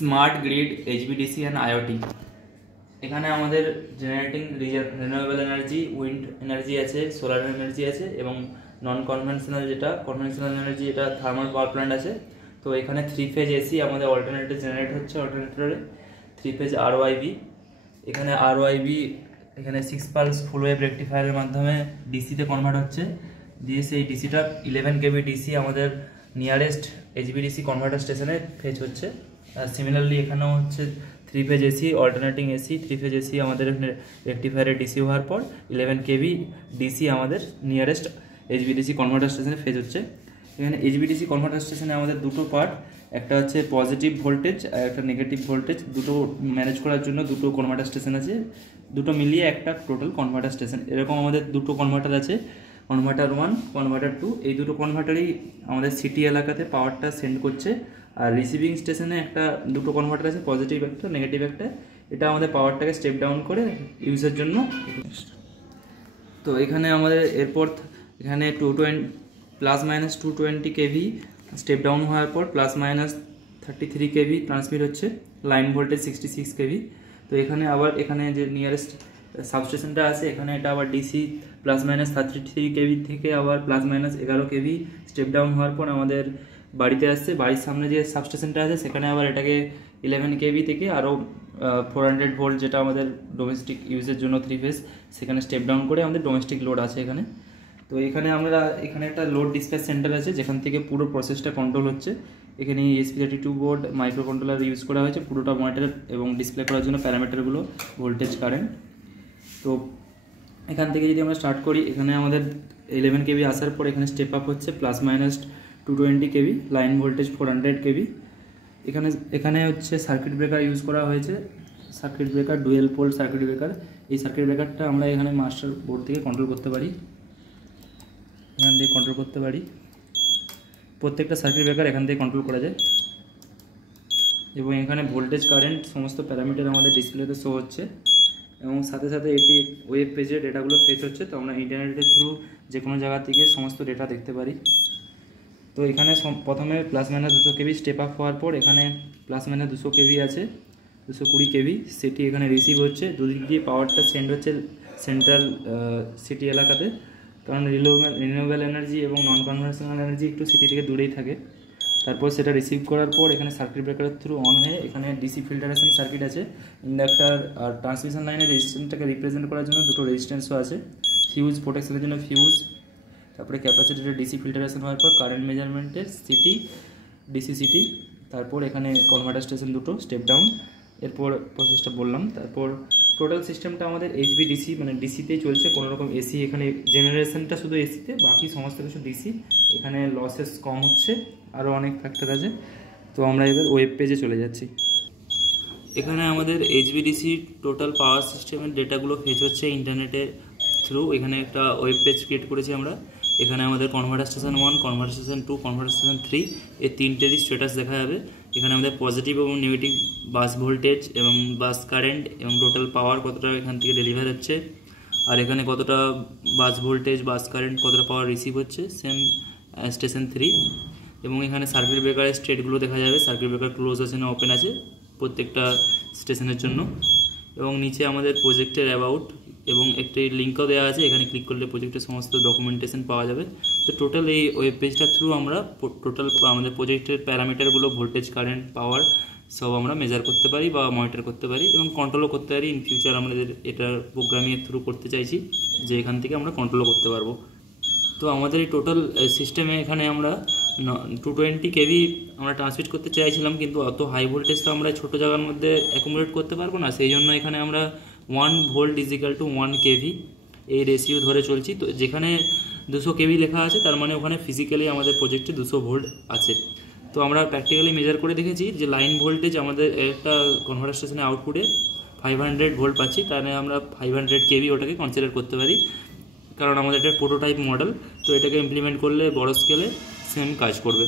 Smart grid HVDC and IoT. এখানে আমাদের generating renewable energy, wind energy আছে, solar energy আছে এবং নন কনভেনশনাল কনভেনশনাল এনার্জি এটা থার্মাল পাওয়ার প্ল্যান্ট আছে। তো এখানে 3 ফেজ এসি আমাদের অল্টারনেটর জেনারেট হচ্ছে, অল্টারনেটরে 3 ফেজ আরওআইবি। এখানে আরওআইবি এখানে 6 পালস ফুল ওয়েভ রেকটিফায়ারের মাধ্যমে ডিসিতে কনভার্ট হচ্ছে, দিয়ে সেই ডিসিটা 11 কেবি ডিসি আমাদের নিয়ারেস্ট এইচভিডিসি কনভার্টার স্টেশনে ফেচ হচ্ছে। আর সিমিলারলি এখানেও হচ্ছে 3 phase AC, alternating AC 3 phase AC আমাদের রেকটিফায়ারের ডিসি হওয়ার পর 11 কেবি ডিসি আমাদের নিয়ারেস্ট এইচভিডিসি কনভার্টার স্টেশনে ফেচ হচ্ছে। এখানে এইচভিডিসি কনভার্টার স্টেশনে আমাদের দুটো পার্ট, একটা হচ্ছে পজিটিভ ভোল্টেজ আর একটা নেগেটিভ ভোল্টেজ, দুটো ম্যানেজ করার জন্য দুটো কনভার্টার স্টেশন আছে, দুটো মিলিয়ে একটা টোটাল কনভার্টার স্টেশন। এরকম আমাদের দুটো কনভার্টার আছে, কনভার্টার 1, কনভার্টার 2। এই দুটো কনভার্টারই আমাদের সিটি এলাকাতে পাওয়ারটা সেন্ড করছে। আর রিসিভিং স্টেশনে দুটো কনভার্টার আছে, পজিটিভ একটা, নেগেটিভ একটা। এটা আমাদের পাওয়ারটাকে স্টেপ ডাউন করে ইউজের জন্য। তো এখানে আমাদের এরপর এখানে plus minus 220 KV step down হওয়ার পর প্লাস মাইনাস 33 কেভি ট্রান্সমিট হচ্ছে, লাইন ভোল্টেজ 66 কেভি। তো এখানে যে নিয়ারেস্ট সাবস্টেশনটা আছে এখানে এটা আবার ডিসি প্লাস মাইনাস 33 কেভি থেকে আবার plus minus 11 KV step down হওয়ার পর আমাদের বাড়িতে আসছে। বাড়ির সামনে যে সাবস্টেশনটা আছে সেখানে আবার এটাকে 11 কেভি থেকে আরও 400 ভোল্ট, যেটা আমাদের ডোমেস্টিক ইউজের জন্য 3 ফেজ, সেখানে স্টেপ ডাউন করে আমাদের ডোমেস্টিক লোড আছে এখানে। তো এখানে একটা লোড ডিসপ্যাচ সেন্টার আছে যেখান থেকে পুরো প্রসেসটা কন্ট্রোল হচ্ছে। এখানে ESP32 board micro controller use করা হয়েছে পুরোটা মনিটর এবং ডিসপ্লে করার জন্য প্যারামিটারগুলো, ভোল্টেজ, কারেন্ট। তো এখান থেকে যদি আমরা স্টার্ট করি, এখানে আমাদের 11 কেভি আসার পর এখানে স্টেপ আপ হচ্ছে plus minus 220 KV, line voltage 400 KV. এখানে হচ্ছে সার্কিট ব্রেকার ইউজ করা হয়েছে, circuit breaker dual pole circuit breaker. এই সার্কিট ব্রেকারটা আমরা এখানে মাস্টার বোর্ড থেকে কন্ট্রোল করতে পারি, এখান থেকে কন্ট্রোল করতে পারি। প্রত্যেকটা সার্কিট ব্রেকার এখান থেকে কন্ট্রোল করা যায় এবং এখানে ভোল্টেজ, কারেন্ট সমস্ত প্যারামিটার আমাদের ডিসপ্লেতে শো হচ্ছে এবং সাথে সাথে এটি ওয়েব পেজে ডেটাগুলো ফেচ হচ্ছে। তো আমরা ইন্টারনেটের থ্রু যে কোনো জায়গা থেকে সমস্ত ডেটা দেখতে পারি। তো এখানে প্রথমে plus minus 200 KV step up হওয়ার পর এখানে প্লাস মাইনাস 200 কেভি আছে, 220 কেভি, সেটি এখানে রিসিভ হচ্ছে। দুদিক দিয়ে পাওয়ারটা সেন্ড হচ্ছে সেন্ট্রাল সিটি এলাকাতে, কারণ রিনিউয়েবল এনার্জি এবং নন কনভেনশনাল এনার্জি একটু সিটি থেকে দূরেই থাকে। তারপর সেটা রিসিভ করার পর এখানে সার্কিট ব্রেকারের থ্রু অন হয়ে এখানে ডিসি ফিল্টারেশন সার্কিট আছে, ইন্ডাক্টার আর ট্রান্সমিশন লাইনের রেজিস্ট্যান্সটাকে রিপ্রেজেন্ট করার জন্য দুটো রেজিস্ট্যান্সও আছে, ফিউজ প্রোটেকশনের জন্য ফিউজ, তারপরে ক্যাপাসিটরের ডিসি ফিল্টারেশন হওয়ার পর কারেন্ট মেজারমেন্টের সিটি, ডিসি সিটি, তারপর এখানে কনভার্টার স্টেশন দুটো স্টেপ ডাউন। এরপর প্রসেসটা বললাম। তারপর টোটাল সিস্টেমটা আমাদের এইচভিডিসি মানে ডিসিতেই চলছে, কোনো রকম এসি, এখানে জেনারেশনটা শুধু এসিতে, বাকি সমস্ত কিছু ডিসি। এখানে লসেস কম হচ্ছে, আরও অনেক ফ্যাক্টর আছে। তো আমরা এবার ওয়েব পেজে চলে যাচ্ছি। এখানে আমাদের এইচভিডিসি টোটাল পাওয়ার সিস্টেমের ডেটাগুলো ফেচ হচ্ছে ইন্টারনেটের থ্রু। এখানে একটা ওয়েব পেজ ক্রিয়েট করেছি আমরা। এখানে আমাদের converter station 1, converter station 2, converter station 3 এই তিনটেরই স্ট্যাটাস দেখা যাবে। এখানে আমাদের পজিটিভ এবং নেগেটিভ বাস ভোল্টেজ এবং বাস কারেন্ট এবং টোটাল পাওয়ার কতটা এখান থেকে ডেলিভার হচ্ছে, আর এখানে কতটা বাস ভোল্টেজ, বাস কারেন্ট, কতটা পাওয়ার রিসিভ হচ্ছে সেম স্টেশন 3। এবং এখানে সার্কিট ব্রেকারের স্টেটগুলো দেখা যাবে, সার্কিট ব্রেকার ক্লোজ আছে না ওপেন আছে প্রত্যেকটা স্টেশনের জন্য। এবং নিচে আমাদের প্রজেক্টের অ্যাবাউট এবং একটি লিঙ্কও দেওয়া আছে, এখানে ক্লিক করলে প্রজেক্টের সমস্ত ডকুমেন্টেশন পাওয়া যাবে। তো টোটাল এই ওয়েব পেজটার থ্রু আমরা টোটাল আমাদের প্রজেক্টের প্যারামিটারগুলো, ভোল্টেজ, কারেন্ট, পাওয়ার সব আমরা মেজার করতে পারি বা মনিটর করতে পারি এবং কন্ট্রোলও করতে পারি। ইন ফিউচার আমাদের এটার প্রোগ্রামিংয়ের থ্রু করতে চাইছি যে এখান থেকে আমরা কন্ট্রোলও করতে পারবো। তো আমাদের এই টোটাল সিস্টেমে এখানে আমরা 220 কেভি আমরা ট্রান্সমিট করতে চাইছিলাম, কিন্তু অত হাই ভোল্টেজ তো আমরা ছোটো জায়গার মধ্যে অ্যাকুমুলেট করতে পারবো না। সেই জন্য এখানে আমরা 1 ভোল্ট = 1 কেভি এই রেশিও ধরে চলছি। তো যেখানে 200 কেভি লেখা আছে তার মানে ওখানে ফিজিক্যালি আমাদের প্রজেক্টে 200 ভোল্ট আছে। তো আমরা প্র্যাকটিক্যালি মেজার করে দেখেছি যে লাইন ভোল্টেজ আমাদের একটা কনভার্টার স্টেশনে আউটপুটে 500 ভোল্ট পাচ্ছি, তাহলে আমরা 500 কেভি ওটাকে কনসিডার করতে পারি, কারণ আমাদের একটা প্রোটোটাইপ মডেল। তো এটাকে ইমপ্লিমেন্ট করলে বড় স্কেলে সেম কাজ করবে।